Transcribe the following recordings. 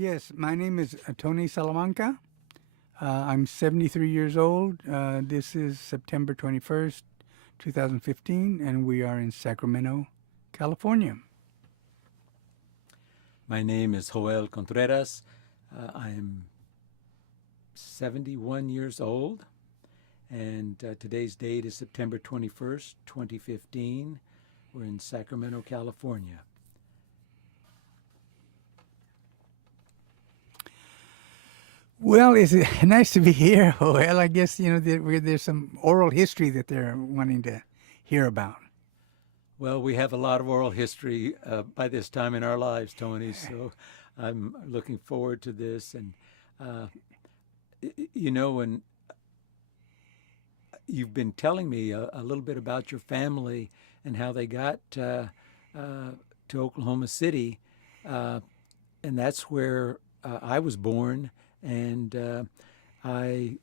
Yes, my name is Tony Salamanca. I'm 73 years old. This is September 21st, 2015, and we are in Sacramento, California. My name is Joel Contreras. I am 71 years old, and today's date is September 21st, 2015. We're in Sacramento, California. Well, it's nice to be here. Well, I guess, there's some oral history that they're wanting to hear about. Well, we have a lot of oral history by this time in our lives, Tony, so I'm looking forward to this. And, when you've been telling me a little bit about your family and how they got to Oklahoma City, and that's where I was born, and I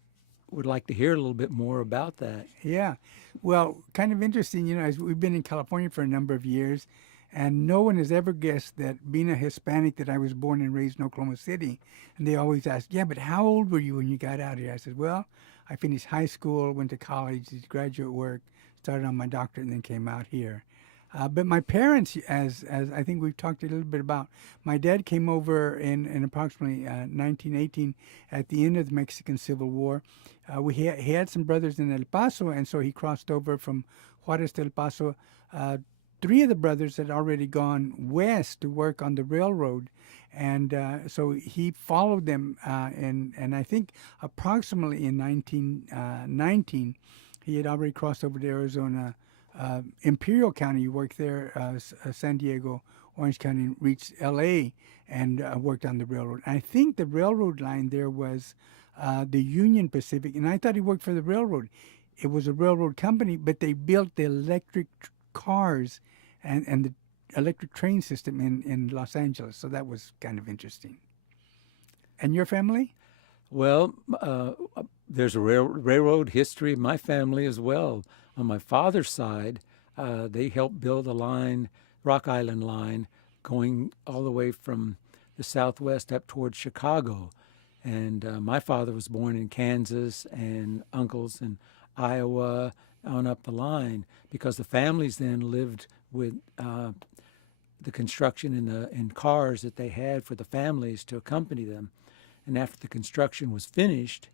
would like to hear a little bit more about that. Yeah. Well, kind of interesting, as we've been in California for a number of years, and no one has ever guessed that being a Hispanic, that I was born and raised in Oklahoma City. And they always ask, yeah, but how old were you when you got out here? I said, well, I finished high school, went to college, did graduate work, started on my doctorate, and then came out here. But my parents, as I think we've talked a little bit about, my dad came over in approximately 1918 at the end of the Mexican Civil War. He had some brothers in El Paso, and so he crossed over from Juarez to El Paso. Three of the brothers had already gone west to work on the railroad, and so he followed them. And I think approximately in 1919, he had already crossed over to Arizona. Imperial County, you worked there, San Diego, Orange County, reached L.A. and worked on the railroad. I think the railroad line there was the Union Pacific, and I thought he worked for the railroad. It was a railroad company, but they built the electric cars and the electric train system in Los Angeles, so that was kind of interesting. And your family? Well, there's a railroad history of my family as well. On my father's side, they helped build a line, Rock Island line, going all the way from the southwest up towards Chicago. And my father was born in Kansas, and uncles in Iowa on up the line, because the families then lived with the construction in cars that they had for the families to accompany them. And after the construction was finished,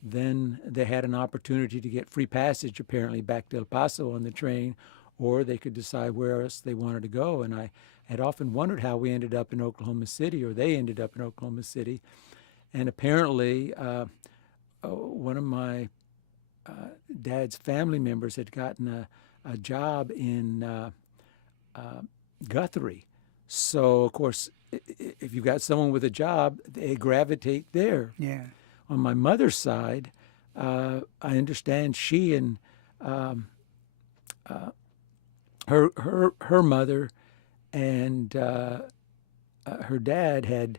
then they had an opportunity to get free passage, apparently, back to El Paso on the train, or they could decide where else they wanted to go. And I had often wondered how we ended up in Oklahoma City, or they ended up in Oklahoma City. And apparently, one of my dad's family members had gotten a job in Guthrie. So, of course, if you've got someone with a job, they gravitate there. Yeah. On my mother's side, I understand she and her mother and her dad had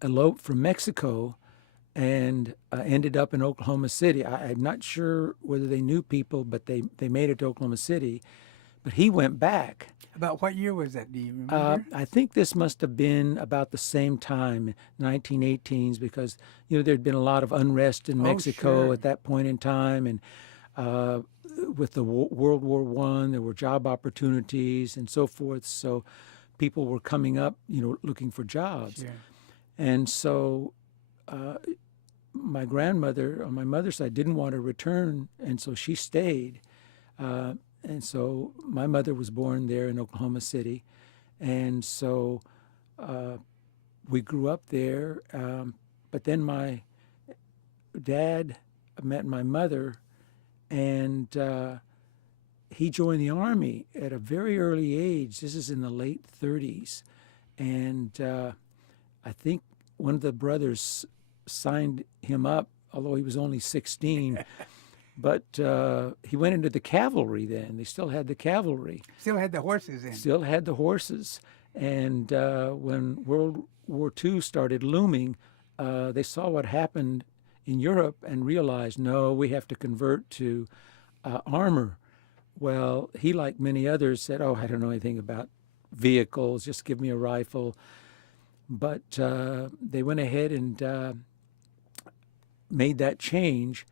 eloped from Mexico and ended up in Oklahoma City. I'm not sure whether they knew people, but they made it to Oklahoma City. But he went back. About what year was that? Do you remember? I think this must have been about the same time, 1918s, because there'd been a lot of unrest in Mexico sure. at that point in time, and with the World War I, there were job opportunities and so forth. So people were coming up, looking for jobs, Sure. and so my grandmother on my mother's side didn't want to return, and so she stayed. And so my mother was born there in Oklahoma City. And so we grew up there. But then my dad met my mother, and he joined the Army at a very early age. This is in the late 30s. And I think one of the brothers signed him up, although he was only 16. But he went into the cavalry then. They still had the cavalry. Still had the horses in. Still had the horses. And when World War II started looming, they saw what happened in Europe and realized, no, we have to convert to armor. Well, he, like many others, said, oh, I don't know anything about vehicles, just give me a rifle. but they went ahead and made that change,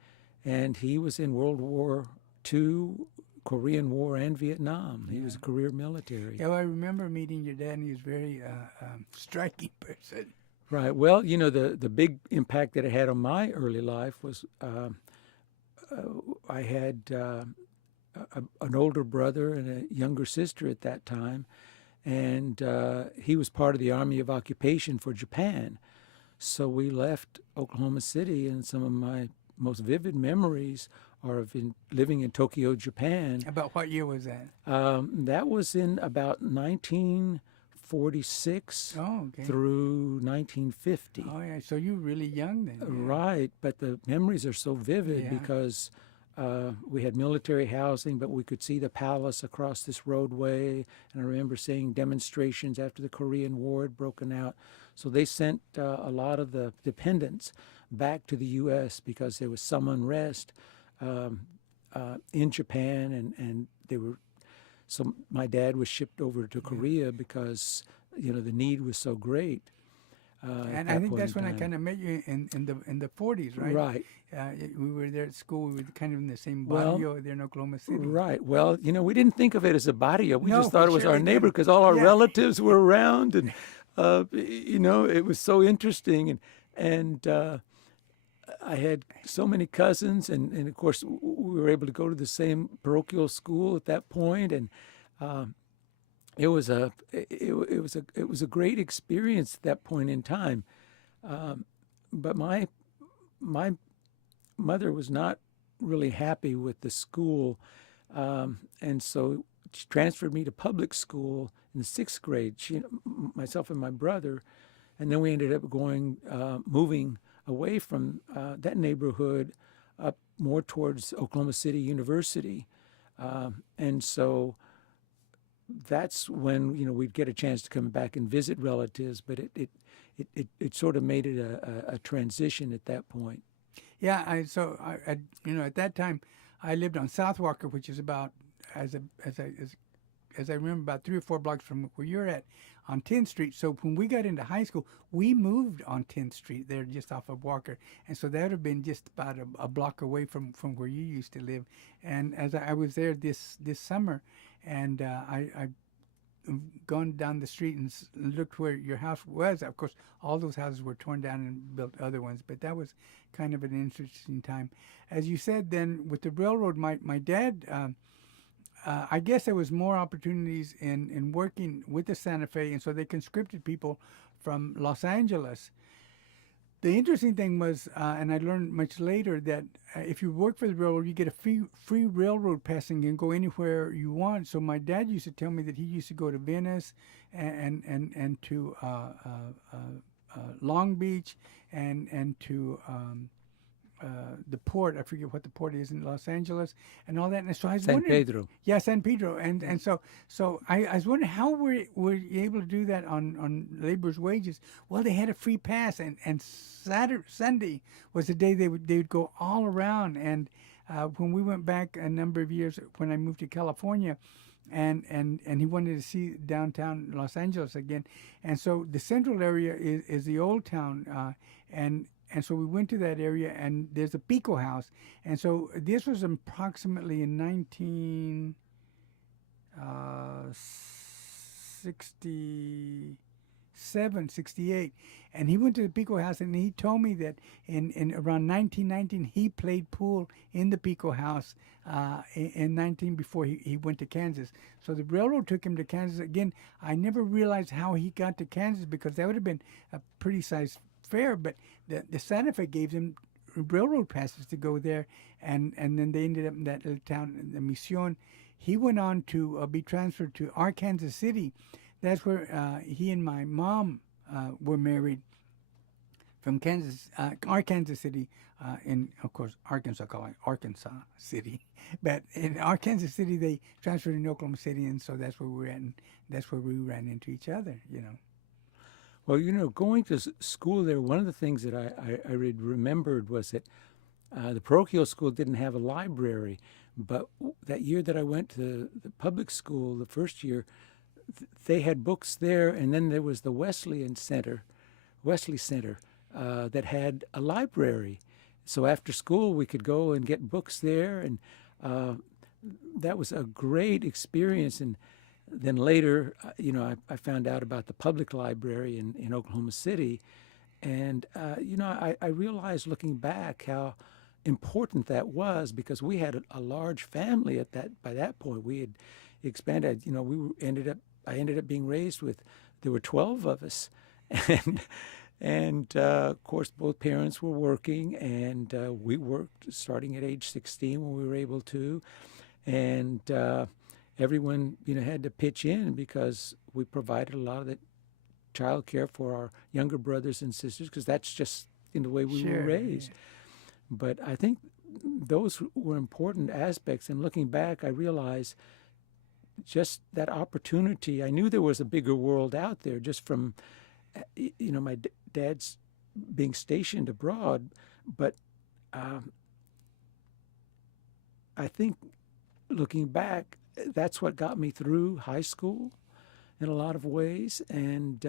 and he was in World War II, Korean War, and Vietnam. He was a career military. Yeah, well, I remember meeting your dad, and he was very striking person. Right. Well, the big impact that it had on my early life was I had an older brother and a younger sister at that time, and he was part of the Army of Occupation for Japan. So we left Oklahoma City, and some of my most vivid memories are of living in Tokyo, Japan. About what year was that? That was in about 1946 through 1950. Oh, yeah. So you were really young then. Yeah. Right, but the memories are so vivid because we had military housing, but we could see the palace across this roadway. And I remember seeing demonstrations after the Korean War had broken out. So they sent a lot of the dependents back to the U.S. because there was some unrest in Japan, and they were. So my dad was shipped over to Korea because the need was so great. And I think that's when I kind of met you in the 40s, right? Right. We were there at school. We were kind of in the same barrio there in Oklahoma City. Right. Well, we didn't think of it as a barrio. We No, just thought it was sure our we neighbor didn't. because all our Yeah. relatives were around, and it was so interesting, and I had so many cousins, and of course we were able to go to the same parochial school at that point, and it was a great experience at that point in time. But my mother was not really happy with the school, and so she transferred me to public school in the 6th grade. Myself and my brother, and then we ended up moving away from that neighborhood up more towards Oklahoma City University, and so that's when we'd get a chance to come back and visit relatives. But it sort of made it a transition at that point. Yeah, at that time, I lived on South Walker, which is about as I remember about 3 or 4 blocks from where you're at, on 10th Street. So when we got into high school, we moved on 10th Street there, just off of Walker, and so that would have been just about a block away from where you used to live. And as I was there this summer, and I gone down the street and looked where your house was. Of course, all those houses were torn down and built other ones, but that was kind of an interesting time. As you said, then with the railroad, my dad, I guess there was more opportunities in working with the Santa Fe, and so they conscripted people from Los Angeles. The interesting thing was, and I learned much later, that if you work for the railroad, you get a free railroad passing and go anywhere you want. So my dad used to tell me that he used to go to Venice and to Long Beach and to the port. I forget what the port is in Los Angeles and all that. And so I was San wondering, Pedro. yeah, San Pedro. And so I was wondering how were you able to do that on labor's wages? Well, they had a free pass, and Sunday was the day they would go all around. And when we went back a number of years, when I moved to California, and he wanted to see downtown Los Angeles again, and so the central area is the old town, and so we went to that area, and there's a Pico house. And so this was approximately in 1967, 68. And he went to the Pico house, and he told me that in around 1919, he played pool in the Pico house in 19 before he went to Kansas. So the railroad took him to Kansas. Again, I never realized how he got to Kansas, because that would have been a pretty sized fair, but the Santa Fe gave them railroad passes to go there, and then they ended up in that little town, the Mission. He went on to be transferred to Arkansas City. That's where he and my mom were married, from Arkansas City, in, of course, Arkansas, call it Arkansas City. But in Arkansas City, they transferred in Oklahoma City, and so that's where we were at, and that's where we ran into each other, Well, going to school there, one of the things that I remembered was that the parochial school didn't have a library. But that year that I went to the public school, the first year, they had books there, and then there was the Wesley Center, that had a library. So after school, we could go and get books there, and uh, that was a great experience. And then later, I found out about the public library in Oklahoma City, and I realized looking back how important that was, because we had a large family at that by that point. We had expanded. I ended up being raised with, there were 12 of us, and of course both parents were working, and we worked starting at age 16 when we were able to, and everyone had to pitch in, because we provided a lot of the child care for our younger brothers and sisters, because that's just in the way we were Sure. raised. But I think those were important aspects, and looking back, I realized just that opportunity. I knew there was a bigger world out there just from my dad's being stationed abroad, but I think looking back, that's what got me through high school in a lot of ways, and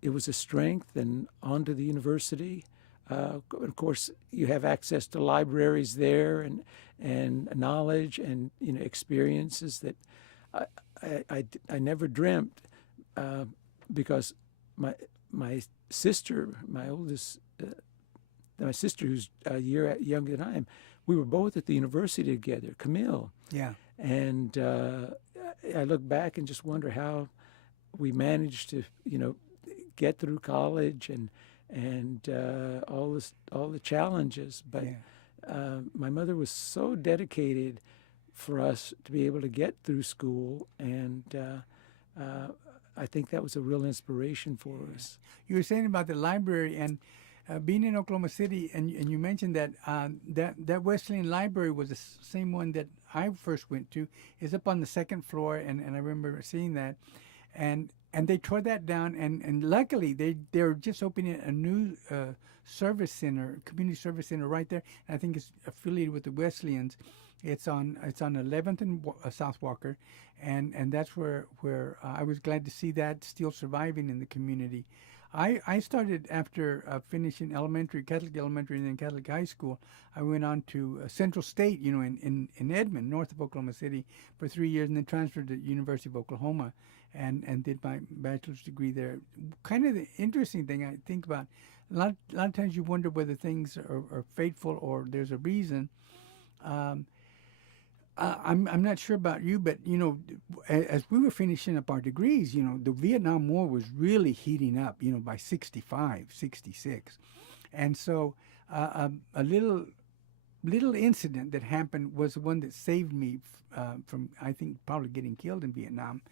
it was a strength, and on to the university. Of course, you have access to libraries there, and knowledge, and experiences that I never dreamt, because my sister, my oldest, my sister, who's a year younger than I am, we were both at the university together, Camille. Yeah. And I look back and just wonder how we managed to, get through college, and all the challenges. But Yeah. my mother was so dedicated for us to be able to get through school, and I think that was a real inspiration for us. You were saying about the library and being in Oklahoma City, and you mentioned that that Wesleyan Library was the same one that I first went to. It's up on the second floor, and I remember seeing that, and they tore that down, and luckily they're just opening a new service center, community service center right there. And I think it's affiliated with the Wesleyans. It's on 11th and South Walker, and that's where I was glad to see that still surviving in the community. I started after finishing Catholic elementary, and then Catholic high school. I went on to Central State, in Edmond, north of Oklahoma City, for 3 years, and then transferred to University of Oklahoma, and did my bachelor's degree there. Kind of the interesting thing I think about, a lot of times you wonder whether things are fateful or there's a reason. I'm not sure about you, but as we were finishing up our degrees, the Vietnam War was really heating up, by 65, 66, and so a little incident that happened was the one that saved me from, I think, probably getting killed in Vietnam.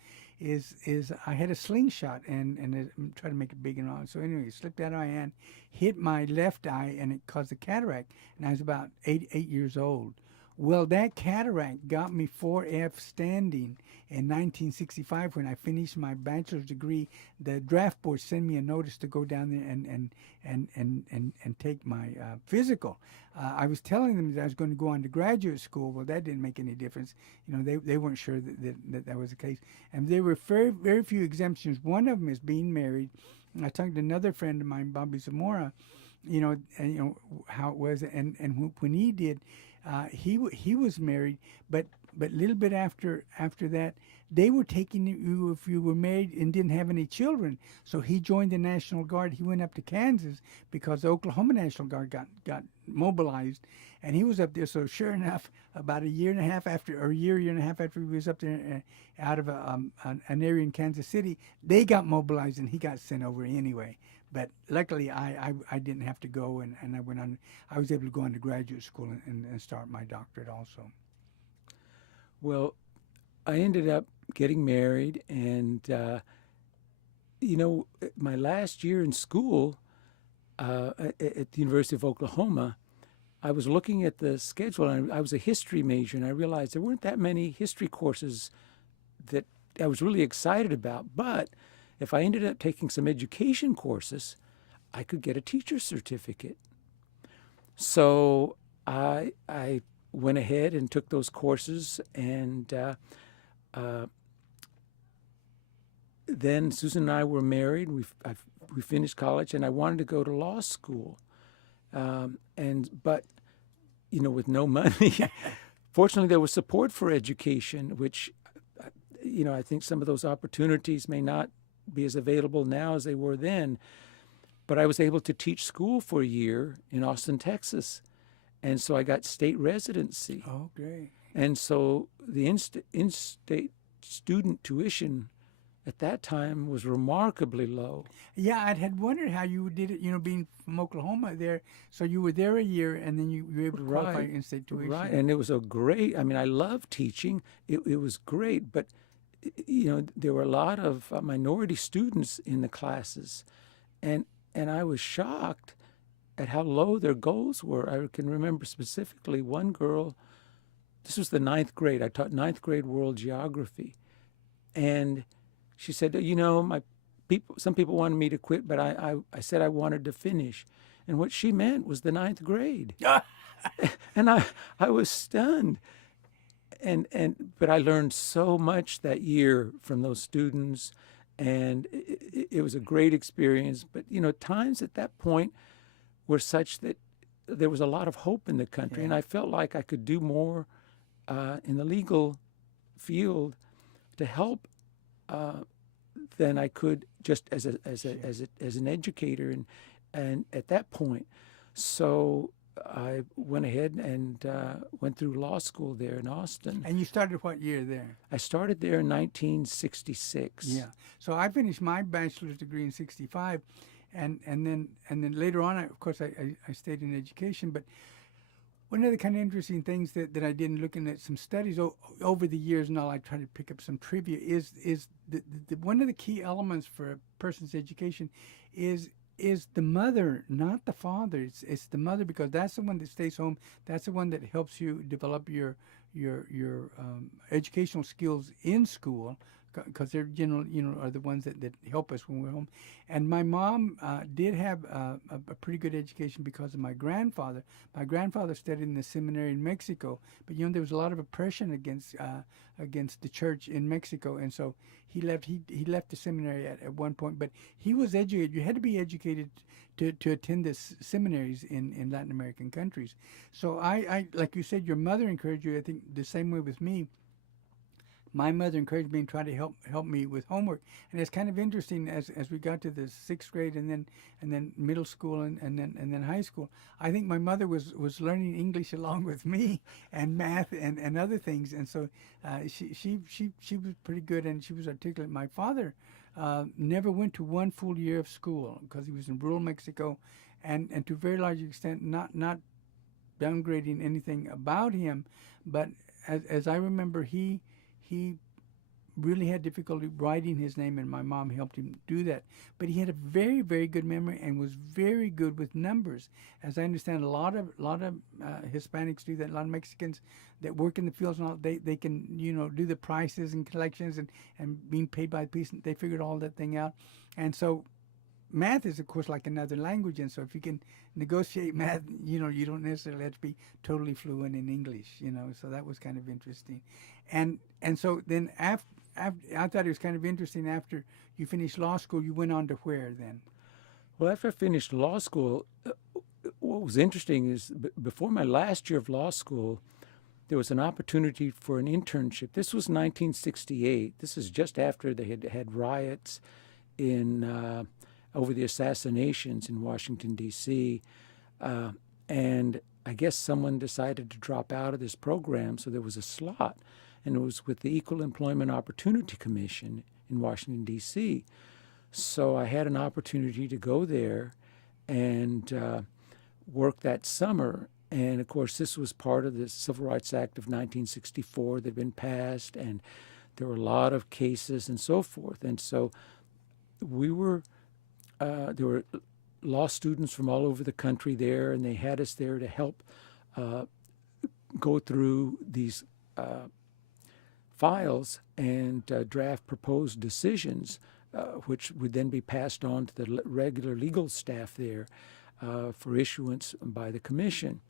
Is I had a slingshot, and I'm trying to make it big and all. So anyway, it slipped out of my hand, hit my left eye, and it caused a cataract. And I was about eight years old. Well, that cataract got me 4F standing in 1965 when I finished my bachelor's degree. The draft board sent me a notice to go down there and take my physical. I was telling them that I was going to go on to graduate school. Well, that didn't make any difference. They weren't sure that was the case. And there were very, very few exemptions. One of them is being married. And I talked to another friend of mine, Bobby Zamora, how it was. And when he did, he was married, but a little bit after that, they were taking you if you were married and didn't have any children. So he joined the National Guard. He went up to Kansas because the Oklahoma National Guard got mobilized, and he was up there. So sure enough, about a year and a half after he was up there, out of an area in Kansas City, they got mobilized, and he got sent over anyway. But luckily, I didn't have to go, and I went on. I was able to go on to graduate school and start my doctorate also. Well, I ended up getting married, and my last year in school at the University of Oklahoma, I was looking at the schedule, and I was a history major, and I realized there weren't that many history courses that I was really excited about. But if I ended up taking some education courses, I could get a teacher's certificate. So I went ahead and took those courses, and then Susan and I were married. We finished college, and I wanted to go to law school, but with no money. Fortunately, there was support for education, which I think some of those opportunities may not be as available now as they were then. But I was able to teach school for a year in Austin, Texas, and so I got state residency. Oh, great. And so the in-state student tuition at that time was remarkably low. Yeah, I had wondered how you did it, being from Oklahoma there. So you were there a year, and then you were able to qualify in-state tuition. Right, and it was I love teaching. It was great, but, there were a lot of minority students in the classes, and I was shocked at how low their goals were. I can remember specifically one girl, this was the 9th grade. I taught 9th grade world geography, and she said, some people wanted me to quit, but I said I wanted to finish. And what she meant was the 9th grade. And I was stunned. But I learned so much that year from those students, and it was a great experience. But, times at that point were such that there was a lot of hope in the country, and I felt like I could do more in the legal field to help than I could just as an educator, and at that point, so I went ahead and went through law school there in Austin. And you started what year there? I started there in 1966. Yeah. So I finished my bachelor's degree in '65, and then later on, of course, I stayed in education, but. One of the kind of interesting things that I did in looking at some studies over the years, and all I try to pick up some trivia, is one of the key elements for a person's education is the mother, not the father. It's the mother, because that's the one that stays home. That's the one that helps you develop your educational skills in school, because they're are the ones that help us when we're home. And my mom did have a pretty good education because of my grandfather. My grandfather studied in the seminary in Mexico, but there was a lot of oppression against the church in Mexico, and so he left the seminary at one point. But he was educated. You had to be educated to attend the seminaries in Latin American countries. So I like you said, your mother encouraged you. I think the same way with me. My mother encouraged me and tried to help me with homework, and it's kind of interesting as we got to the 6th grade and then middle school and then high school. I think my mother was learning English along with me, and math and other things, and so she was pretty good, and she was articulate. My father never went to one full year of school because he was in rural Mexico, and to a very large extent not downgrading anything about him, but as I remember, he really had difficulty writing his name, and my mom helped him do that. But he had a very, very good memory and was very good with numbers. As I understand, a lot of Hispanics do that. A lot of Mexicans that work in the fields and all, they can do the prices and collections and being paid by the piece. They figured all that thing out, and so. Math is, of course, like another language, and so if you can negotiate math, you don't necessarily have to be totally fluent in English, So that was kind of interesting, and so then after I thought it was kind of interesting. After you finished law school, you went on to where then? Well, after I finished law school, what was interesting is before my last year of law school, there was an opportunity for an internship. This was 1968. This is just after they had riots in. Over the assassinations in Washington, D.C., and I guess someone decided to drop out of this program, so there was a slot, and it was with the Equal Employment Opportunity Commission in Washington, D.C. So I had an opportunity to go there and work that summer, and of course this was part of the Civil Rights Act of 1964 that had been passed, and there were a lot of cases and so forth, and so there were law students from all over the country there, and they had us there to help go through these files and draft proposed decisions, which would then be passed on to the regular legal staff there for issuance by the commission.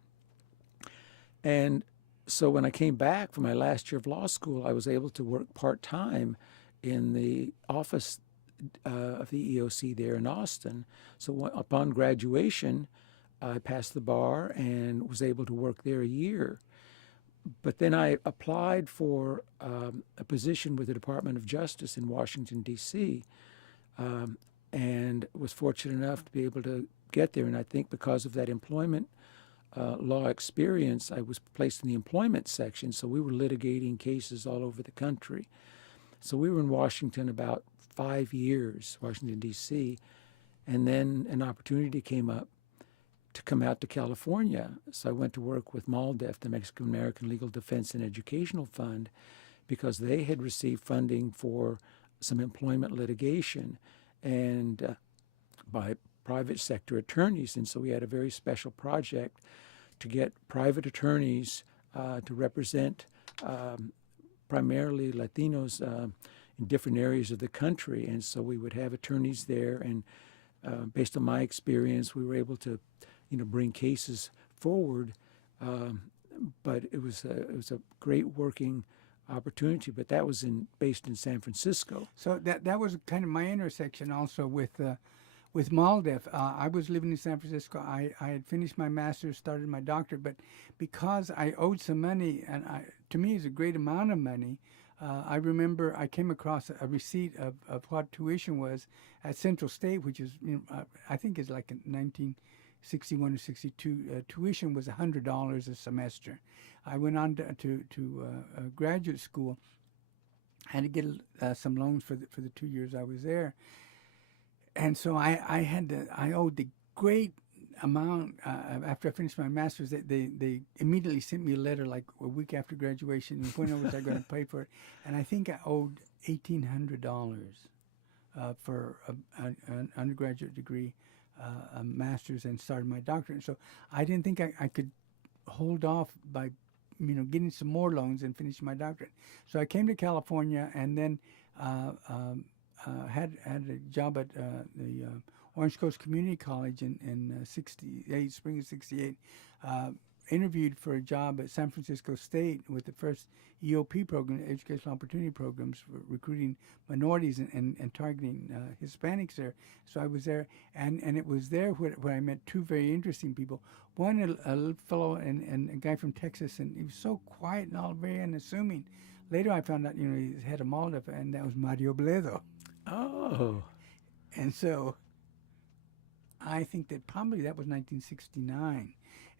And so when I came back for my last year of law school, I was able to work part-time in the office of the EOC there in Austin. So upon graduation, I passed the bar and was able to work there a year. But then I applied for a position with the Department of Justice in Washington, D.C., and was fortunate enough to be able to get there. And I think because of that employment law experience, I was placed in the employment section. So we were litigating cases all over the country. So we were in Washington about 5 years, Washington, D.C., and then an opportunity came up to come out to California. So I went to work with MALDEF, the Mexican American Legal Defense and Educational Fund, because they had received funding for some employment litigation and by private sector attorneys. And so we had a very special project to get private attorneys to represent primarily Latinos in different areas of the country. And so we would have attorneys there, and based on my experience, we were able to bring cases forward, but it was a great working opportunity. But that was based in San Francisco. So that was kind of my intersection also with MALDEF. I was living in San Francisco. I had finished my master's, started my doctorate, but because I owed some money, and to me it's a great amount of money, I remember I came across a receipt of what tuition was at Central State, which is I think is like in 1961 or 62. Tuition was $100 a semester. I went on to graduate school. Had to get some loans for the 2 years I was there, and so I owed the great amount after I finished my master's. They immediately sent me a letter like a week after graduation, and when was I going to pay for it? And I think I owed $1,800 for an undergraduate degree, a master's, and started my doctorate. And so I didn't think I could hold off by getting some more loans and finishing my doctorate. So I came to California, and then had a job at the Orange Coast Community College in 68, spring of 68. Interviewed for a job at San Francisco State with the first EOP program, Educational Opportunity Programs, for recruiting minorities and targeting Hispanics there. So I was there, and it was there where I met two very interesting people. One, a little fellow and a guy from Texas, and he was so quiet and all very unassuming. Later I found out, he's head of MALDEF, and that was Mario Bledo. Oh. And so I think that probably that was 1969.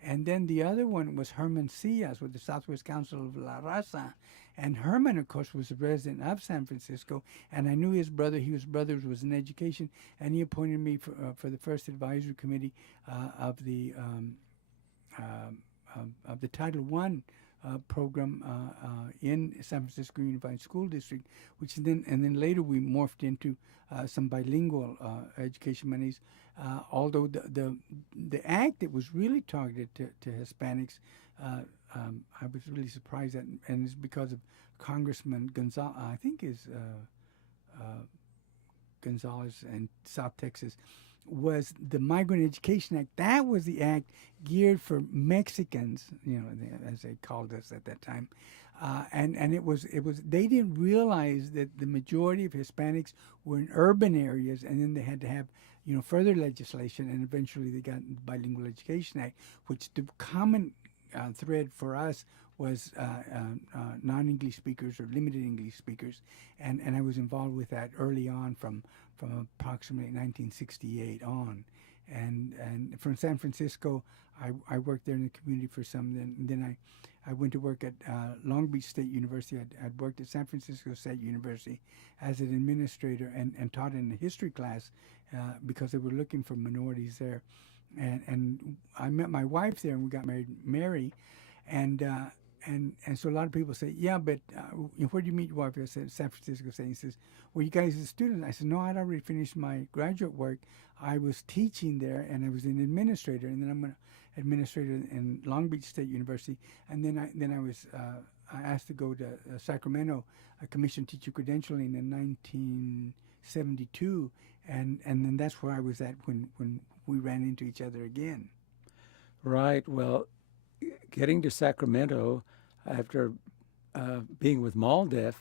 And then the other one was Herman Cias with the Southwest Council of La Raza. And Herman, of course, was a resident of San Francisco, and I knew his brother. His brother was in education, and he appointed me for the first advisory committee of the Title I program in San Francisco Unified School District, which then later we morphed into some bilingual education monies. Although the act that was really targeted to Hispanics, I was really surprised at, and it's because of Congressman Gonzalez, I think is Gonzalez in South Texas, was the Migrant Education Act. That was the act geared for Mexicans, as they called us at that time. And it was they didn't realize that the majority of Hispanics were in urban areas, and then they had to have further legislation, and eventually they got the Bilingual Education Act, which the common thread for us was non-English speakers or limited English speakers, and I was involved with that early on from approximately 1968 on, and from San Francisco I worked there in the community for some. Then I went to work at Long Beach State University. I'd worked at San Francisco State University as an administrator and taught in a history class because they were looking for minorities there. And I met my wife there, and we got married, Mary, and so a lot of people say, yeah, but where do you meet your wife? I said, San Francisco State. He says, well, you guys are students. I said, no, I'd already finished my graduate work. I was teaching there, and I was an administrator, and then I'm an administrator in Long Beach State University, and then I was asked to go to Sacramento, a commission teacher credentialing in 1972, and then that's where I was at when we ran into each other again. Right. Well, getting to Sacramento after being with MALDEF,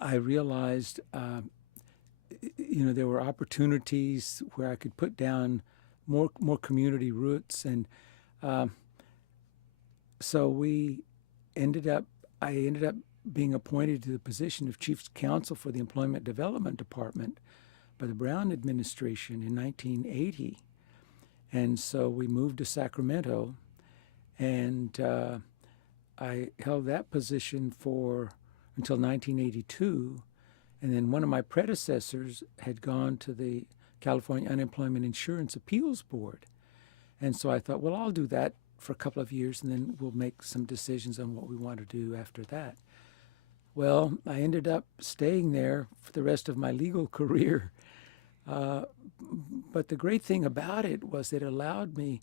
I realized, there were opportunities where I could put down more community roots, and so I ended up being appointed to the position of Chief Counsel for the Employment Development Department by the Brown administration in 1980. And so we moved to Sacramento, and I held that position until 1982. And then one of my predecessors had gone to the California Unemployment Insurance Appeals Board. And so I thought, well, I'll do that for a couple of years, and then we'll make some decisions on what we want to do after that. Well, I ended up staying there for the rest of my legal career. But the great thing about it was it allowed me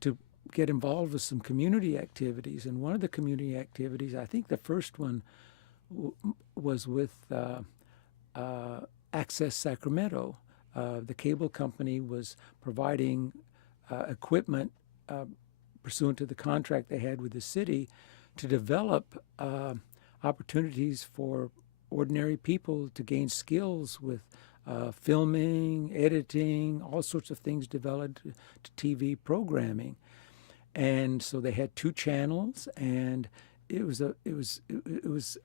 to get involved with some community activities. And one of the community activities, I think the first one was with Access Sacramento. The cable company was providing equipment pursuant to the contract they had with the city to develop opportunities for ordinary people to gain skills with filming, editing, all sorts of things developed to TV programming. And so they had 2 channels, and it was a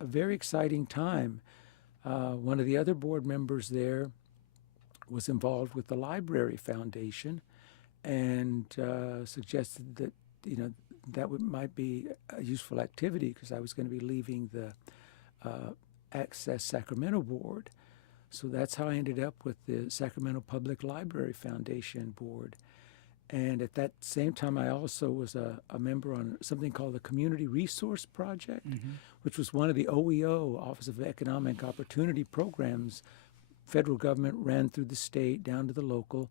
very exciting time. One of the other board members there was involved with the Library Foundation, and suggested that that might be a useful activity, because I was going to be leaving the Access Sacramento board. So that's how I ended up with the Sacramento Public Library Foundation board. And at that same time, I also was a member on something called the Community Resource Project, which was one of the OEO, Office of Economic Opportunity programs, federal government ran through the state down to the local.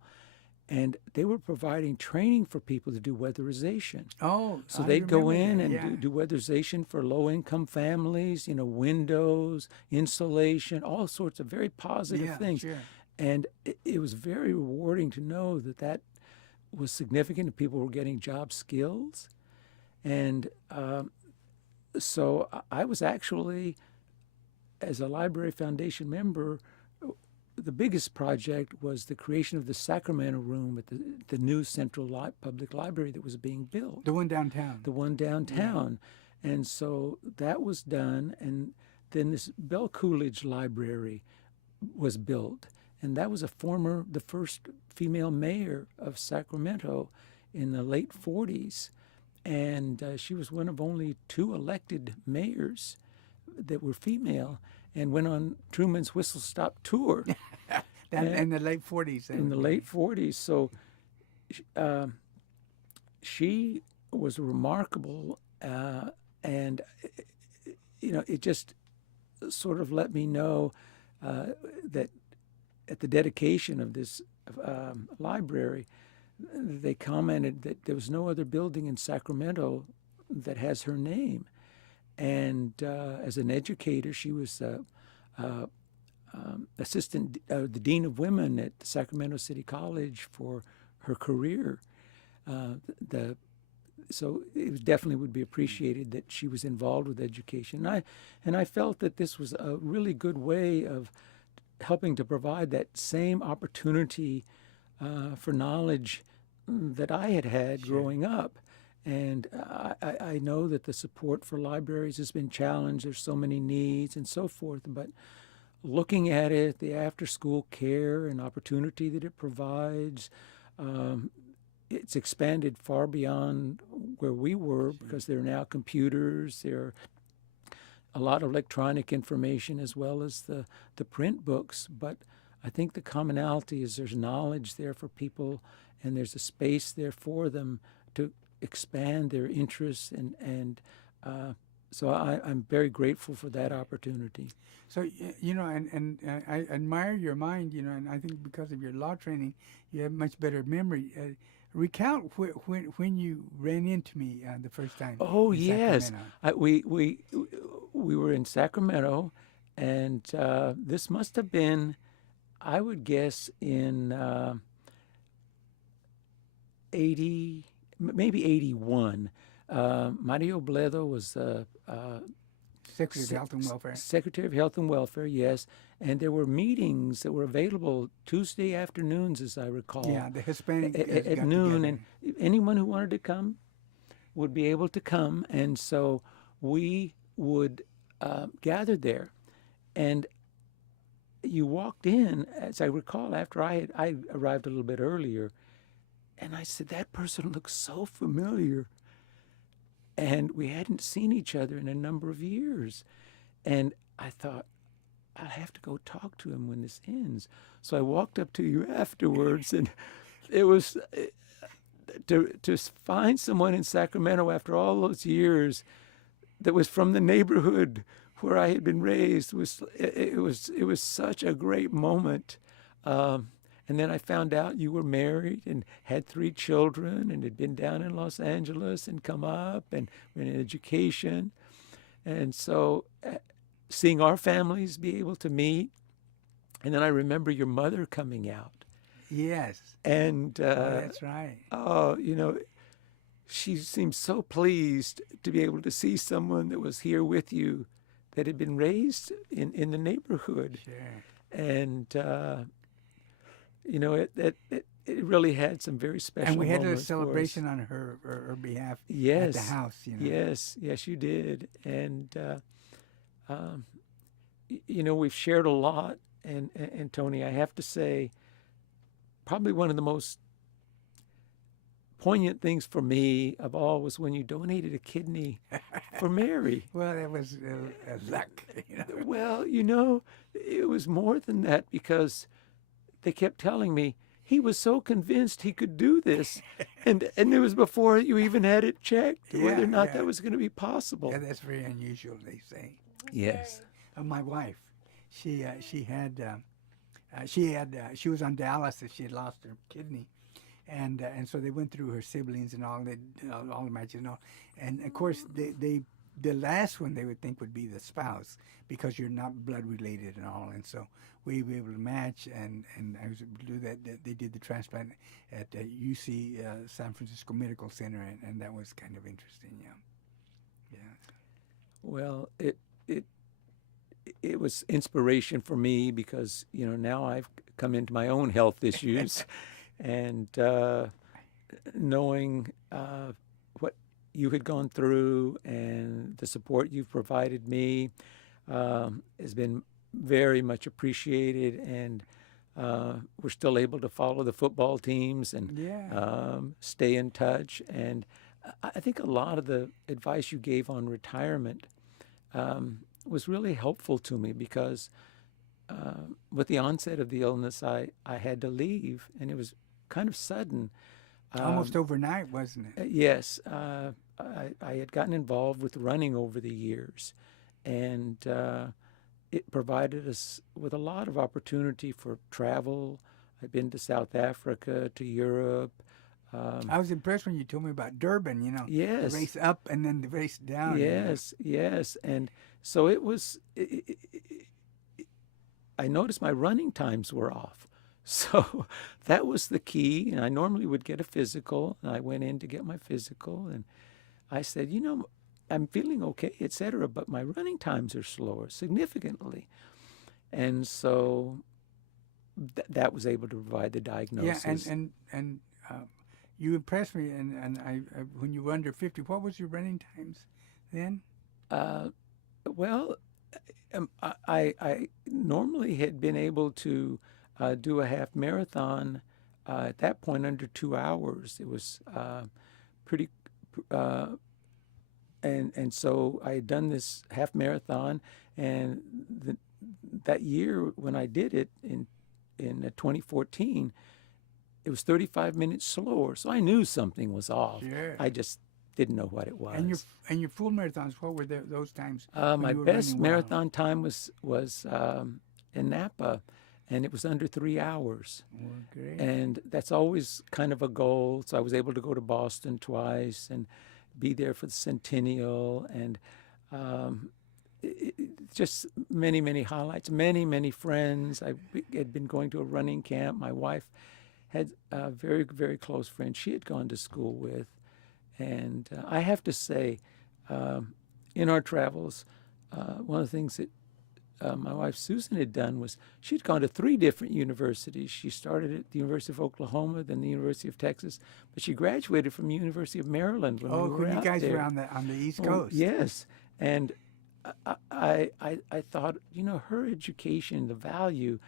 And they were providing training for people to do weatherization. Oh, so I they'd go in remember and that, do weatherization for low-income families, windows, insulation, all sorts of very positive things. Sure. And it was very rewarding to know that was significant, and people were getting job skills. And so I was actually, as a Library Foundation member, the biggest project was the creation of the Sacramento Room at the new Central Public Library that was being built. The one downtown. The one downtown. Yeah. And so that was done, and then this Bell Coolidge Library was built. And that was the first female mayor of Sacramento in the late 40s. And she was one of only 2 elected mayors that were female, and went on Truman's Whistle Stop Tour. In the late 40s. In the late 40s. So she was remarkable, and it just sort of let me know that at the dedication of this library, they commented that there was no other building in Sacramento that has her name. And as an educator, she was assistant, the Dean of Women at the Sacramento City College for her career. So it definitely would be appreciated that she was involved with education. And I felt that this was a really good way of helping to provide that same opportunity for knowledge that I had growing up. And I know that the support for libraries has been challenged. There's so many needs and so forth. But looking at it, the after-school care and opportunity that it provides, it's expanded far beyond where we were, because there are now computers, there are a lot of electronic information as well as the print books. But I think the commonality is there's knowledge there for people, and there's a space there for them to expand their interests, and so I'm very grateful for that opportunity. So, and I admire your mind, and I think because of your law training, you have much better memory. Recount when you ran into me the first time. Oh, yes. We were in Sacramento, and this must have been, I would guess, in 80, maybe 81. Mario Bledo was Secretary of Health and Welfare. Secretary of Health and Welfare, yes. And there were meetings that were available Tuesday afternoons, as I recall. Yeah, the Hispanic at got noon, together. and anyone who wanted to come would be able to come. And so we would gather there. And you walked in, as I recall, after I arrived a little bit earlier, and I said, that person looks so familiar. And we hadn't seen each other in a number of years. And I thought, I have to go talk to him when this ends. So I walked up to you afterwards, and it was to find someone in Sacramento after all those years that was from the neighborhood where I had been raised it was such a great moment. And then I found out you were married and had 3 children and had been down in Los Angeles and come up and were in education. And so seeing our families be able to meet. And then I remember your mother coming out. Yes. And That's right. oh, she seemed so pleased to be able to see someone that was here with you that had been raised in the neighborhood. Sure. And it really had some very special And we had a moments for us. celebration on her behalf Yes. at the house. Yes, you did. And we've shared a lot. And Tony, I have to say, probably one of the most poignant things for me of all was when you donated a kidney for Mary. Well, that was luck. Well, it was more than that, because they kept telling me he was so convinced he could do this, and it was before you even had it checked whether or not that was going to be possible. Yeah, that's very unusual, they say. Yes. My wife, she was on dialysis. She had lost her kidney, and so they went through her siblings and all the matches and all. And of course, the last one they would think would be the spouse, because you're not blood related and all. And so we were able to match, and I was able to do that. They did the transplant at UC San Francisco Medical Center, and that was kind of interesting. Yeah. Well, it was inspiration for me, because now I've come into my own health issues, and knowing what you had gone through and the support you've provided me has been very much appreciated. And we're still able to follow the football teams and stay in touch. And I think a lot of the advice you gave on retirement was really helpful to me, because with the onset of the illness, I had to leave, and it was kind of sudden. Almost overnight, wasn't it? Yes. I had gotten involved with running over the years, and it provided us with a lot of opportunity for travel. I've been to South Africa, to Europe. I was impressed when you told me about Durban, Yes. the race up and then the race down. Yes. And so it was, I noticed my running times were off. So that was the key. And I normally would get a physical, and I went in to get my physical, and I said, I'm feeling okay, etc., but my running times are slower significantly. And so that was able to provide the diagnosis. Yeah, and you impressed me, and I when you were under 50, what was your running times then? Well, I normally had been able to do a half marathon at that point under 2 hours. It was pretty, and so I had done this half marathon, and that year when I did it in 2014, it was 35 minutes slower. So I knew something was off. Sure. I just didn't know what it was. And your full marathons, what were those times? My best marathon time was in Napa, and it was under 3 hours. Well, great. And that's always kind of a goal. So I was able to go to Boston twice and be there for the centennial, and just many, many highlights, many, many friends. I had been going to a running camp. My wife had a very, very close friend she had gone to school with. And I have to say, in our travels, one of the things that my wife Susan had done was she'd gone to 3 different universities. She started at the University of Oklahoma, then the University of Texas, but she graduated from the University of Maryland when we were when you out guys there. were on the East Oh, Coast. yes, and I thought, her education, the value,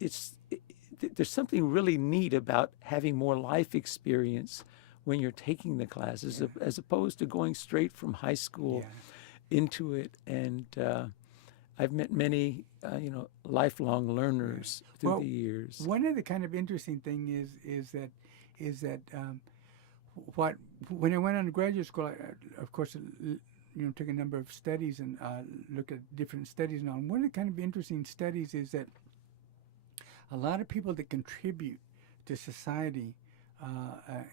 there's something really neat about having more life experience when you're taking the classes as opposed to going straight from high school into it. And I've met many, lifelong learners through the years. One of the kind of interesting thing is that what when I went on to graduate school, I, of course, took a number of studies and looked at different studies and all. And one of the kind of interesting studies is that a lot of people that contribute to society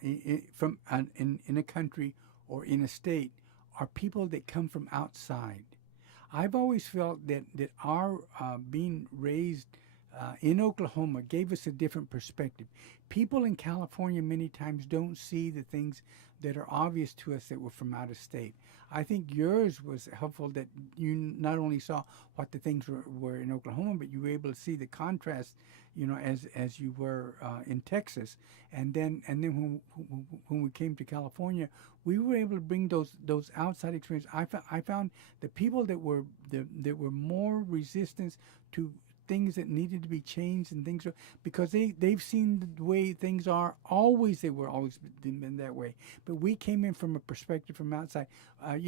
in a country or in a state are people that come from outside. I've always felt that our being raised in Oklahoma gave us a different perspective. People in California many times don't see the things that are obvious to us that were from out of state. I think yours was helpful that you not only saw what the things were in Oklahoma, but you were able to see the contrast, as you were in Texas. And then when we came to California, we were able to bring those outside experiences. I found the people that were more resistant to things that needed to be changed and things because they've seen the way things are always. They were always been that way, but we came in from a perspective from outside. At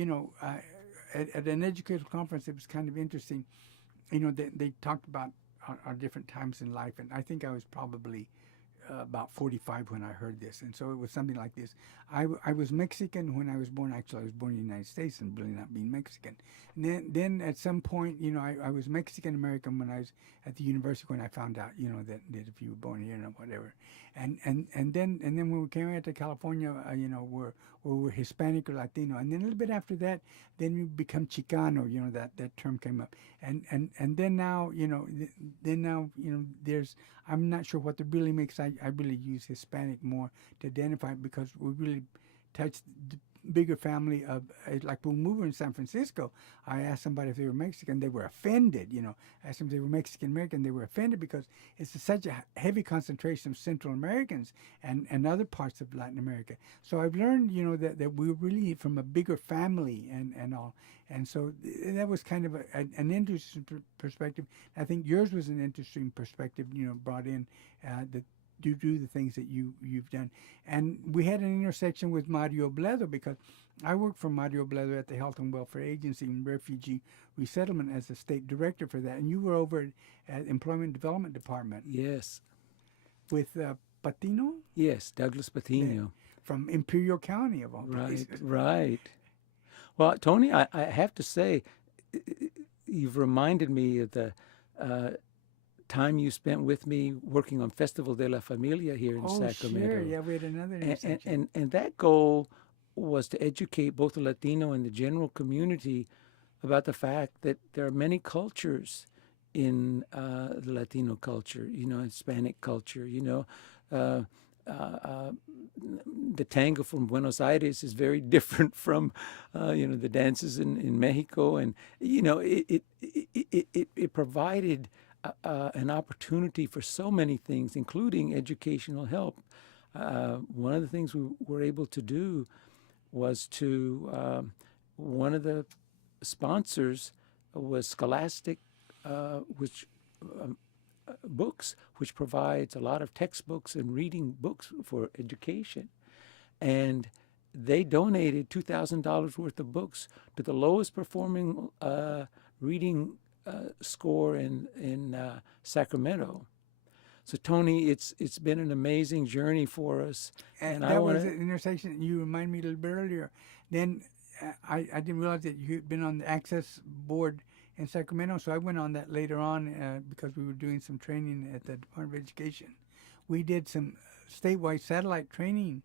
an educational conference, it was kind of interesting. They talked about our different times in life, and I think I was probably about 45 when I heard this, and so it was something like this. I was Mexican when I was born. Actually, I was born in the United States and really not being Mexican. And then at some point, I was Mexican American when I was at the university when I found out, that if you were born here and whatever. And then when we came out to California, we're Hispanic or Latino. And then a little bit after that, then you become Chicano. That term came up. And then now, there's, I'm not sure what the really makes. I really use Hispanic more to identify it because we really touch the bigger family of, like when we were in San Francisco, I asked somebody if they were Mexican. They were offended. I asked them if they were Mexican American. They were offended because it's such a heavy concentration of Central Americans and other parts of Latin America. So I've learned, that we're really from a bigger family and all. And so that was kind of an interesting perspective. I think yours was an interesting perspective, brought in that to do the things that you've done. And we had an intersection with Mario Bledo because I worked for Mario Bledo at the Health and Welfare Agency in Refugee Resettlement as the state director for that. And you were over at Employment Development Department. Yes. With Patino? Yes, Douglas Patino. From Imperial County of all places. Right. Well, Tony, I have to say, you've reminded me of the time you spent with me working on Festival de la Familia here in Sacramento. Sure. Yeah, we had another intersection. And that goal was to educate both the Latino and the general community about the fact that there are many cultures in the Latino culture, Hispanic culture, the tango from Buenos Aires is very different from, the dances in Mexico. And, it provided an opportunity for so many things, including educational help. One of the things we were able to do was one of the sponsors was Scholastic, which books, which provides a lot of textbooks and reading books for education. And they donated $2,000 worth of books to the lowest performing reading score in Sacramento. So Tony, it's been an amazing journey for us. And that was an intersection you reminded me a little bit earlier. Then I didn't realize that you had been on the Access Board in Sacramento, so I went on that later on because we were doing some training at the Department of Education. We did some statewide satellite training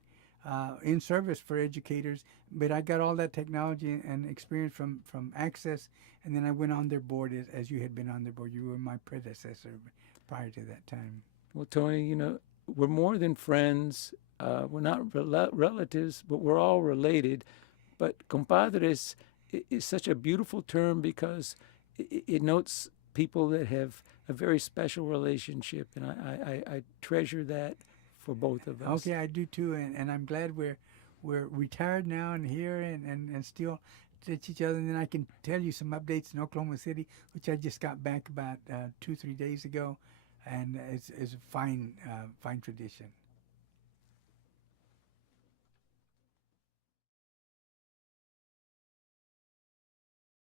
in service for educators, but I got all that technology and experience from Access, and then I went on their board as you had been on their board. You were my predecessor prior to that time. Well, Tony, we're more than friends. We're not relatives, but we're all related. But compadres is such a beautiful term because it notes people that have a very special relationship, and I treasure that for both of us. Okay, I do too, and I'm glad we're retired now and here and still touch each other. And then I can tell you some updates in Oklahoma City, which I just got back about 2-3 days ago, and it's a fine tradition.